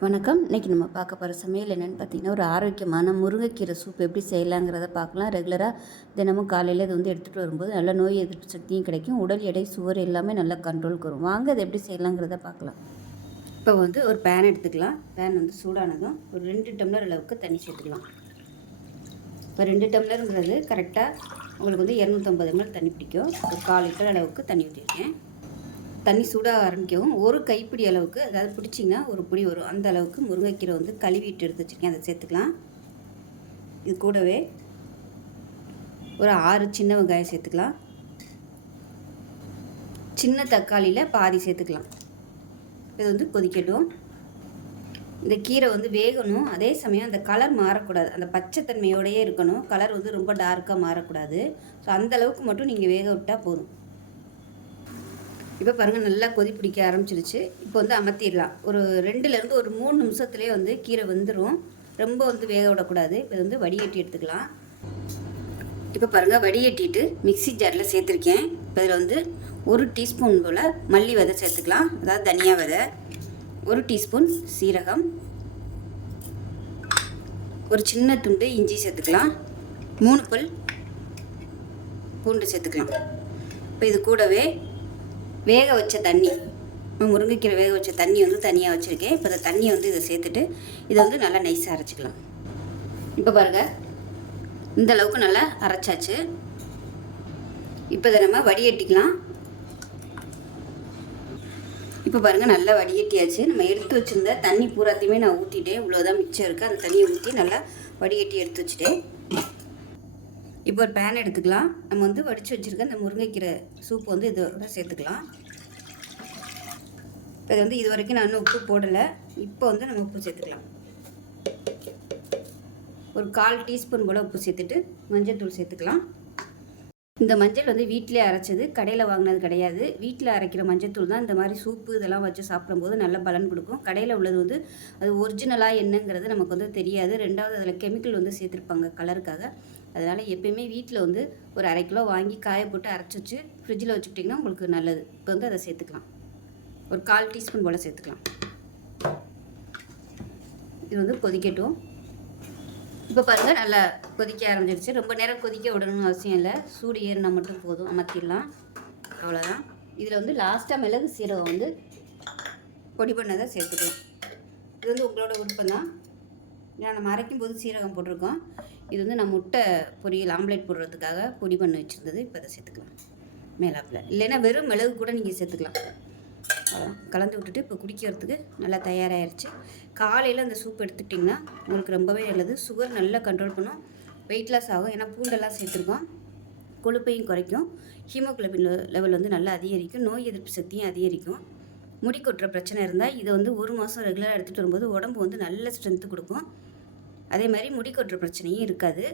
வணக்கம். இன்றைக்கி நம்ம பார்க்க போகிற சமையல் என்னென்னு பார்த்தீங்கன்னா ஒரு ஆரோக்கியமான முருங்கைக்கீரை சூப் எப்படி செய்யலாங்கிறத பார்க்கலாம். ரெகுலராக தினமும் காலையில் இது வந்து எடுத்துகிட்டு வரும்போது நல்ல நோய் எதிர்ப்பு சக்தியும் கிடைக்கும். உடல் எடை சுவர் எல்லாமே நல்லா கண்ட்ரோலுக்கு வரும். வாங்க அது எப்படி செய்யலாங்கிறத பார்க்கலாம். இப்போ வந்து ஒரு பேன் எடுத்துக்கலாம். பேன் வந்து சூடானதும் ஒரு ரெண்டு டம்ளர் அளவுக்கு தண்ணி சேர்த்துக்கலாம். இப்போ ரெண்டு டம்ளருங்கிறது கரெக்டாக உங்களுக்கு வந்து இரநூத்தம்பது எம்எல் தண்ணி பிடிக்கும். ஒரு கால் லிட்டர் அளவுக்கு தண்ணி ஊற்றிருக்கேன் தண்ணி சூடாக ஆரம்பிக்கவும் ஒரு கைப்பிடி அளவுக்கு அதாவது பிடிச்சிங்கன்னா ஒரு பிடி வரும். அந்த அளவுக்கு முருங்கைக்கீரை வந்து கழுவிட்டு எடுத்து வச்சுருக்கேன். அதை சேர்த்துக்கலாம். இது கூடவே ஒரு ஆறு சின்ன வெங்காயம் சேர்த்துக்கலாம். சின்ன தக்காளியில் பாதி சேர்த்துக்கலாம். இது வந்து கொதிக்கட்டும். இந்த கீரை வந்து வேகணும். அதே சமயம் அந்த கலர் மாறக்கூடாது. அந்த பச்சைத்தன்மையோடையே இருக்கணும். கலர் வந்து ரொம்ப டார்க்காக மாறக்கூடாது. ஸோ அந்த அளவுக்கு மட்டும் நீங்கள் வேக விட்டால் போதும். இப்போ பாருங்கள் நல்லா கொதி பிடிக்க ஆரம்பிச்சிருச்சு. இப்போ வந்து அமர்த்திடலாம். ஒரு ரெண்டுலேருந்து ஒரு மூணு நிமிஷத்துலேயே வந்து கீரை வந்துடும் ரொம்ப வந்து வேக விடக்கூடாது. இப்போ வந்து வடிகட்டி எடுத்துக்கலாம். இப்போ பாருங்கள் வடிகட்டிட்டு மிக்சி ஜாரில் சேர்த்துருக்கேன். இப்போ இதில் வந்து ஒரு டீஸ்பூன் போல் மல்லி விதை சேர்த்துக்கலாம். அதாவது தனியா விதை. ஒரு டீஸ்பூன் சீரகம். ஒரு சின்ன துண்டு இஞ்சி சேர்த்துக்கலாம். மூணு பல் பூண்டு சேர்த்துக்கலாம். இப்போ இது கூடவே வேக வச்ச தண்ணி முருங்கைக்கீரை வேக வச்ச தண்ணி வந்து தனியாக வச்சுருக்கேன். இப்போ இந்த தண்ணியை வந்து இதை சேர்த்துட்டு இதை வந்து நல்லா நைஸாக அரைச்சிக்கலாம். இப்போ பாருங்கள் இந்த அளவுக்கு நல்லா அரைச்சாச்சு. இப்போ இதை நம்ம வடிகட்டிக்கலாம். இப்போ பாருங்கள் நல்லா வடிகட்டியாச்சு. நம்ம எடுத்து வச்சுருந்த தண்ணி பூராத்தையுமே நான் ஊற்றிட்டேன் இவ்வளோதான் மிச்சம் இருக்குது அந்த தண்ணியை ஊற்றி நல்லா வடிகட்டி எடுத்து வச்சுட்டேன். இப்போ ஒரு பேன் எடுத்துக்கலாம். நம்ம வந்து வடித்து வச்சுருக்க இந்த முருங்கைக்கீரை சூப் வந்து இதோட சேர்த்துக்கலாம். இப்போ இது வந்து இது வரைக்கும் நான் இன்னும் உப்பு போடலை. இப்போ வந்து நம்ம உப்பு சேர்த்துக்கலாம். ஒரு கால் டீஸ்பூன் போல் உப்பு சேர்த்துட்டு மஞ்சள் தூள் சேர்த்துக்கலாம். இந்த மஞ்சள் வந்து வீட்டிலே அரைச்சது கடையில் வாங்கினது கிடையாது. வீட்டில் அரைக்கிற மஞ்சள் தூள் தான் இந்த மாதிரி சூப்பு இதெல்லாம் வச்சு சாப்பிடும்போது நல்ல பலன் கொடுக்கும். கடையில் உள்ளது வந்து அது ஒரிஜினலாக என்னங்கிறது நமக்கு வந்து தெரியாது. ரெண்டாவது அதில் கெமிக்கல் வந்து சேர்த்துருப்பாங்க கலருக்காக அதனால் எப்பயுமே வீட்டில் வந்து ஒரு அரை கிலோ வாங்கி காய போட்டு அரைச்சி வச்சு ஃப்ரிட்ஜில் வச்சுக்கிட்டிங்கன்னா உங்களுக்கு நல்லது. இப்போ வந்து அதை சேர்த்துக்கலாம். ஒரு கால் டீஸ்பூன் போல் சேர்த்துக்கலாம். இது வந்து கொதிக்கட்டும். இப்போ பாருங்கள் நல்லா கொதிக்க ஆரம்பிச்சிருச்சு. ரொம்ப நேரம் கொதிக்க விடணும்னு அவசியம் இல்லை. சூடு ஏறினா மட்டும் போதும். அமர்த்திடலாம். அவ்வளோதான் இதில் வந்து லாஸ்ட்டாக மிளகு சீரகம் வந்து பொடி பண்ணதை சேர்த்துக்கலாம் இது வந்து உங்களோட விருப்பம் தான். ஏன்னா நம்ம அரைக்கும் போது சீரகம் போட்டிருக்கோம். இது வந்து நான் முட்டை பொரியல் ஆம்லேட் போடுறதுக்காக பொடி பண்ணி வச்சுருந்தது. இப்போ அதை சேர்த்துக்கலாம். மேலாப்பில். இல்லைன்னா வெறும் மிளகு கூட நீங்கள் சேர்த்துக்கலாம். கலந்து விட்டுட்டு இப்போ குடிக்கிறதுக்கு நல்லா தயாராகிடுச்சு காலையில் அந்த சூப் எடுத்துட்டிங்கன்னா உங்களுக்கு ரொம்பவே நல்லது. சுகர் நல்லா கண்ட்ரோல் பண்ணும். வெயிட் லாஸ் ஆகும். ஏன்னா பூண்டெல்லாம் சேர்த்துருக்கோம். கொழுப்பையும் குறைக்கும். ஹீமோக்ளோபின் லெவல் வந்து நல்லா அதிகரிக்கும். நோய் எதிர்ப்பு சக்தியும் அதிகரிக்கும். முடி கொட்டுற பிரச்சனை இருந்தால் இதை வந்து ஒரு மாதம் ரெகுலராக எடுத்துகிட்டு வரும்போது உடம்பு வந்து நல்ல ஸ்ட்ரென்த்து கொடுக்கும். அதே மாதிரி முடி கொட்டுற பிரச்சனையும் இருக்காது.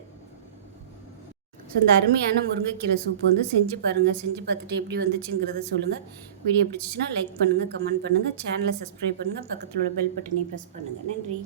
ஸோ இந்த அருமையான முருங்கைக்கீரை சூப் வந்து செஞ்சு பாருங்கள் செஞ்சு பார்த்துட்டு எப்படி வந்துச்சுங்கிறத சொல்லுங்கள் வீடியோ பிடிச்சிச்சின்னா லைக் பண்ணுங்கள் கமெண்ட் பண்ணுங்கள் சேனலை சப்ஸ்கிரைப் பண்ணுங்கள் பக்கத்தில் உள்ள பெல் பட்டனையும் ப்ரெஸ் பண்ணுங்கள் நன்றி.